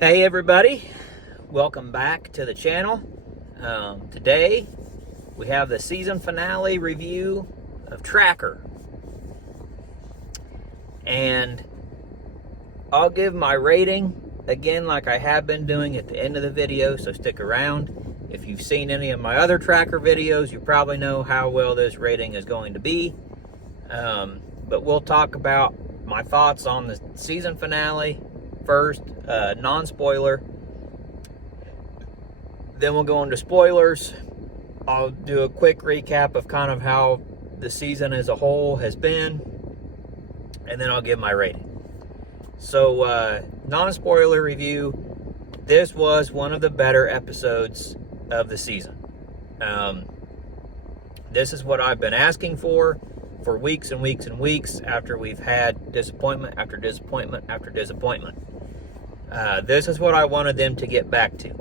Hey everybody, welcome back to the channel. Today we have the season finale review of Tracker, and I'll give my rating again like I have been doing at the end of the video, so stick around. If you've seen any of my other Tracker videos, you probably know how well this rating is going to be, but we'll talk about my thoughts on the season finale first, non-spoiler. Then we'll go into spoilers. I'll do a quick recap of kind of how the season as a whole has been, and then I'll give my rating. So, non-spoiler review. This was one of the better episodes of the season. This is what I've been asking for weeks and weeks and weeks after we've had disappointment after disappointment after disappointment. This is what I wanted them to get back to.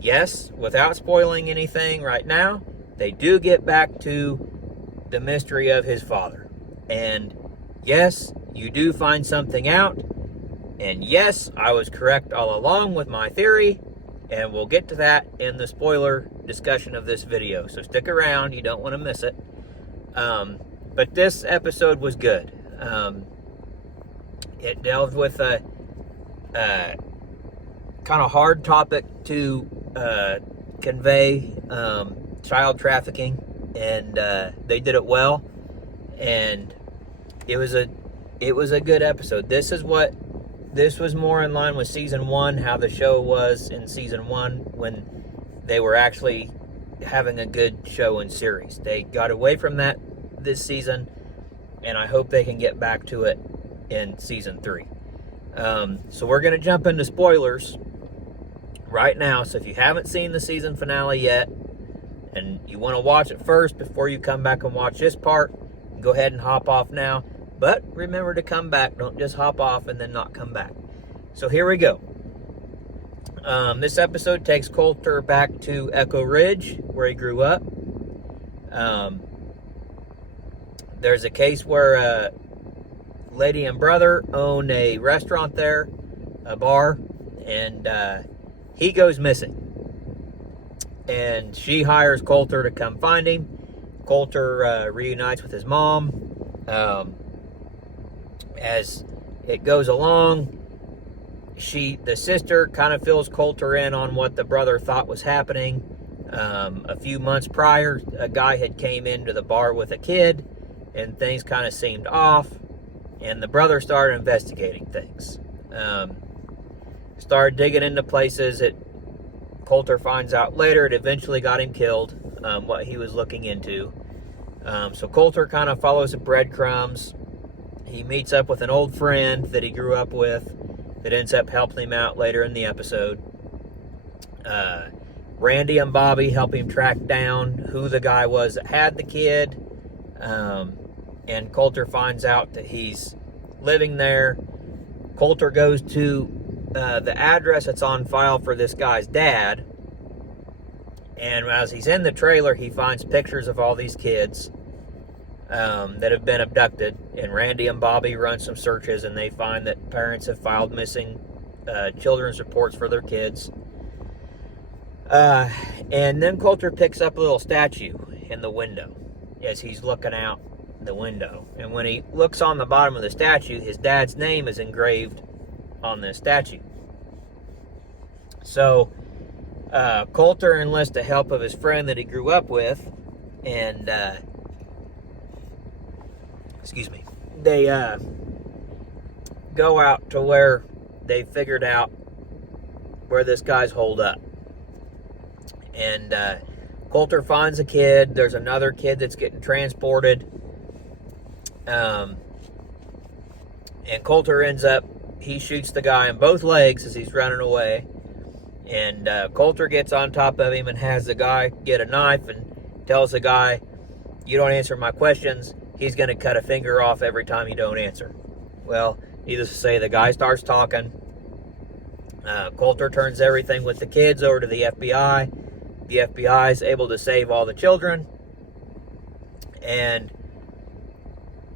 Yes, without spoiling anything right now, they do get back to the mystery of his father. And yes, you do find something out. And yes, I was correct all along with my theory. And we'll get to that in the spoiler discussion of this video. So stick around, you don't want to miss it. But this episode was good. It delved with a kind of hard topic to convey, child trafficking, and they did it well, and it was a good episode. This was more in line with season 1, how the show was in season 1 when they were actually having a good show and series. They got away from that this season, and I hope they can get back to it in season 3. So we're going to jump into spoilers right now. So if you haven't seen the season finale yet and you want to watch it first before you come back and watch this part, go ahead and hop off now. But remember to come back. Don't just hop off and then not come back. So here we go. This episode takes Colter back to Echo Ridge, where he grew up. There's a case where a lady and brother own a restaurant there, a bar, and he goes missing. And she hires Colter to come find him. Colter reunites with his mom. As it goes along, the sister kind of fills Colter in on what the brother thought was happening. A few months prior, a guy had came into the bar with a kid, and things kind of seemed off, and the brother started investigating things. Started digging into places that Colter finds out later it eventually got him killed, what he was looking into. So Colter kind of follows the breadcrumbs. He meets up with an old friend that he grew up with that ends up helping him out later in the episode. Randy and Bobby help him track down who the guy was that had the kid. And Colter finds out that he's living there. Colter goes to the address that's on file for this guy's dad. And as he's in the trailer, he finds pictures of all these kids that have been abducted. And Randy and Bobby run some searches, and they find that parents have filed missing children's reports for their kids. And then Colter picks up a little statue in the window as he's looking out the window. And when he looks on the bottom of the statue, his dad's name is engraved on the statue. So Colter enlists the help of his friend that he grew up with, and they go out to where they figured out where this guy's holed up. And Colter finds a kid. There's another kid that's getting transported. And Colter ends up, he shoots the guy in both legs as he's running away. And Colter gets on top of him and has the guy get a knife and tells the guy, "You don't answer my questions, he's going to cut a finger off every time you don't answer." Well, needless to say, the guy starts talking. Colter turns everything with the kids over to the FBI. The FBI is able to save all the children. And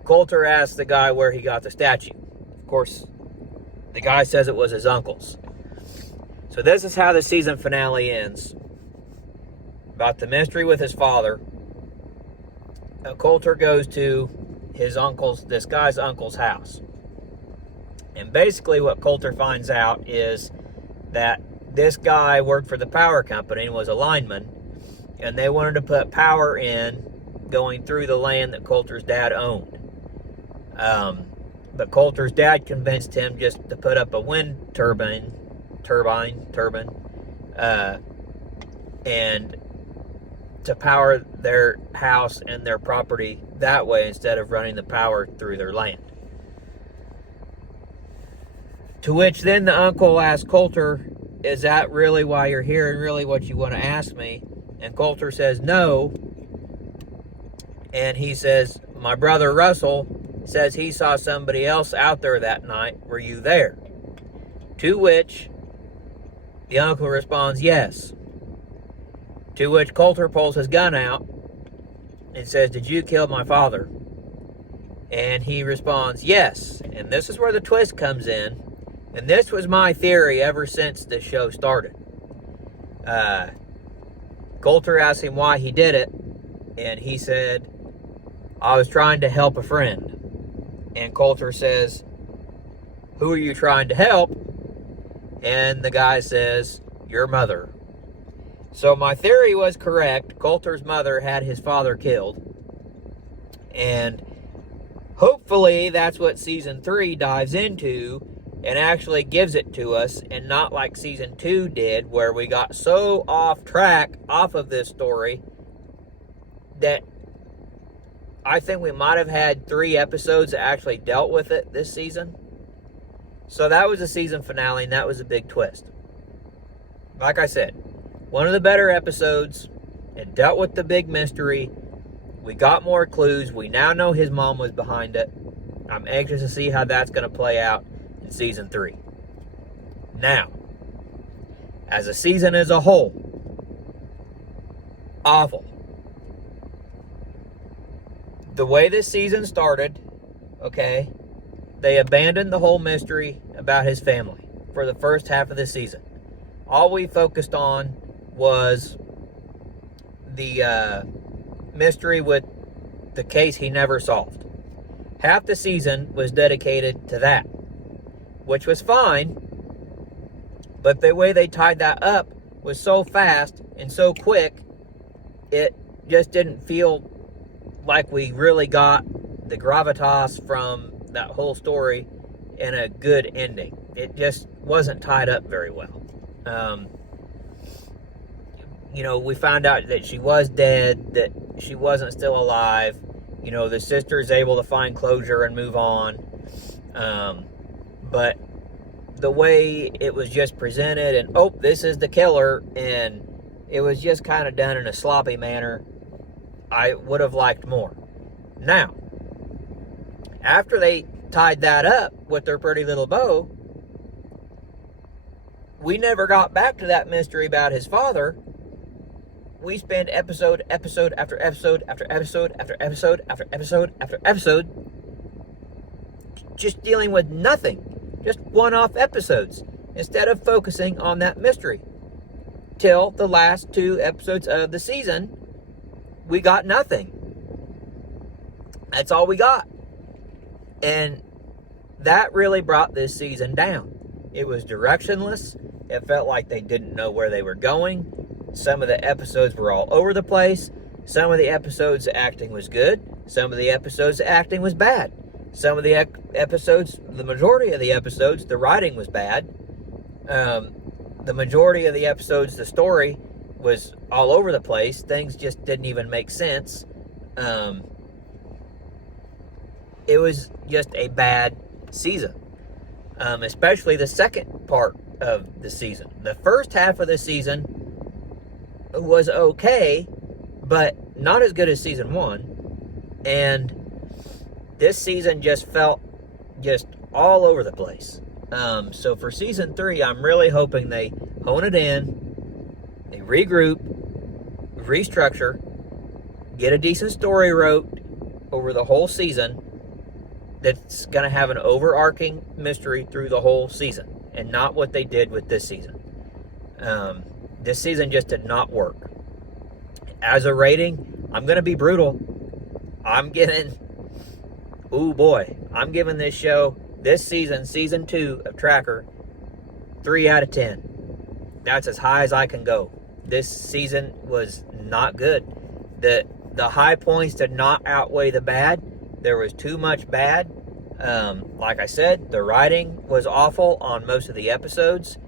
Colter asks the guy where he got the statue. Of course, the guy says it was his uncle's. So this is how the season finale ends. About the mystery with his father. Colter goes to this guy's uncle's house. And basically what Colter finds out is that this guy worked for the power company and was a lineman, and they wanted to put power in going through the land that Colter's dad owned. But Colter's dad convinced him just to put up a wind turbine, and to power their house and their property that way instead of running the power through their land. To which then the uncle asked Colter, is that really why you're here and really what you want to ask me? And Colter says no. And he says, my brother Russell says he saw somebody else out there that night. Were you there? To which the uncle responds, yes. To which Colter pulls his gun out and says, did you kill my father? And he responds, yes. And this is where the twist comes in. And this was my theory ever since the show started. Colter asked him why he did it. And he said, I was trying to help a friend. And Colter says, who are you trying to help? And the guy says, your mother. So my theory was correct. Colter's mother had his father killed. And hopefully that's what season 3 dives into and actually gives it to us, and not like season 2 did, where we got so off track off of this story that I think we might have had 3 episodes that actually dealt with it this season. So that was the season finale, and that was a big twist. Like I said, one of the better episodes. It dealt with the big mystery. We got more clues. We now know his mom was behind it. I'm anxious to see how that's going to play out in season 3. Now, as a season as a whole, awful. The way this season started, okay, they abandoned the whole mystery about his family for the first half of the season. All we focused on was the mystery with the case he never solved. Half the season was dedicated to that, which was fine, but the way they tied that up was so fast and so quick, it just didn't feel like we really got the gravitas from that whole story and a good ending. It just wasn't tied up very well. We found out that she was dead, that she wasn't still alive. The sister is able to find closure and move on. But the way it was just presented, and this is the killer, and it was just kind of done in a sloppy manner, I would have liked more. Now, after they tied that up with their pretty little bow, we never got back to that mystery about his father. We spent episode after episode after episode after episode after episode after episode just dealing with nothing. Just one-off episodes instead of focusing on that mystery. Till the last 2 episodes of the season, we got nothing. That's all we got. And that really brought this season down. It was directionless. It felt like they didn't know where they were going. Some of the episodes were all over the place. Some of the episodes, the acting was good. Some of the episodes, the acting was bad. Some of the episodes, the majority of the episodes, the writing was bad. The majority of the episodes, the story was all over the place. Things just didn't even make sense. It was just a bad season. Especially the second part of the season. The first half of the season was okay, but not as good as season 1. And this season just felt just all over the place. So for season 3, I'm really hoping they hone it in, they regroup, restructure, get a decent story wrote over the whole season that's going to have an overarching mystery through the whole season, and not what they did with this season. This season just did not work. As a rating, I'm going to be brutal. I'm giving this show, this season, season 2 of Tracker, 3 out of 10. That's as high as I can go. This season was not good. The high points did not outweigh the bad. There was too much bad. Like I said, the writing was awful on most of the episodes.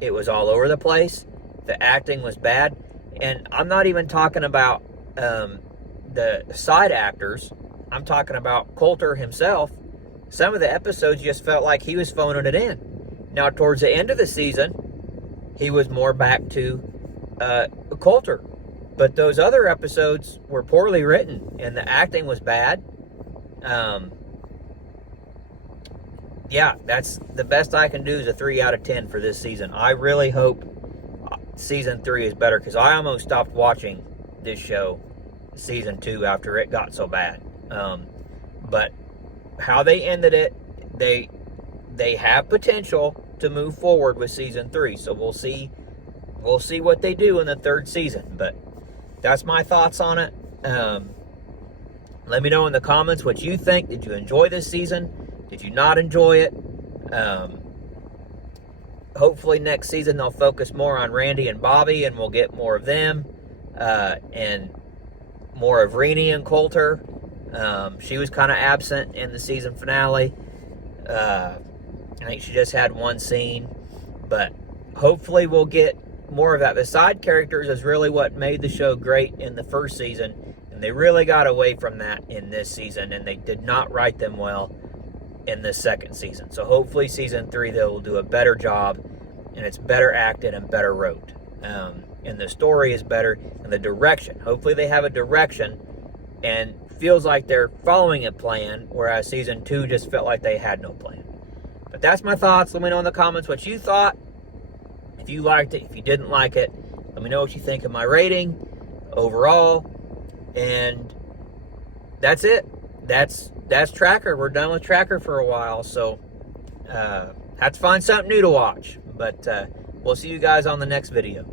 It was all over the place. The acting was bad. And I'm not even talking about the side actors. I'm talking about Colter himself. Some of the episodes just felt like he was phoning it in. Now, towards the end of the season, he was more back to Colter. But those other episodes were poorly written, and the acting was bad. Yeah, that's the best I can do is a 3 out of 10 for this season. I really hope season 3 is better, because I almost stopped watching this show, season 2, after it got so bad. But how they ended it, they have potential to move forward with season 3. So we'll see what they do in the 3rd season. But that's my thoughts on it. Let me know in the comments what you think. Did you enjoy this season? Did you not enjoy it? Hopefully next season they'll focus more on Randy and Bobby, and we'll get more of them, and more of Renee and Colter. She was kind of absent in the season finale. I think she just had one scene, but hopefully we'll get more of that. The side characters is really what made the show great in the 1st season, and they really got away from that in this season, and they did not write them well in the 2nd season. So hopefully season 3 they will do a better job, and it's better acted and better wrote, and the story is better, and the direction, hopefully they have a direction and feels like they're following a plan, whereas season 2 just felt like they had no plan. But that's my thoughts. Let me know in the comments what you thought, if you liked it, if you didn't like it. Let me know what you think of my rating overall. And that's it. That's Tracker. We're done with Tracker for a while, so have to find something new to watch. But we'll see you guys on the next video.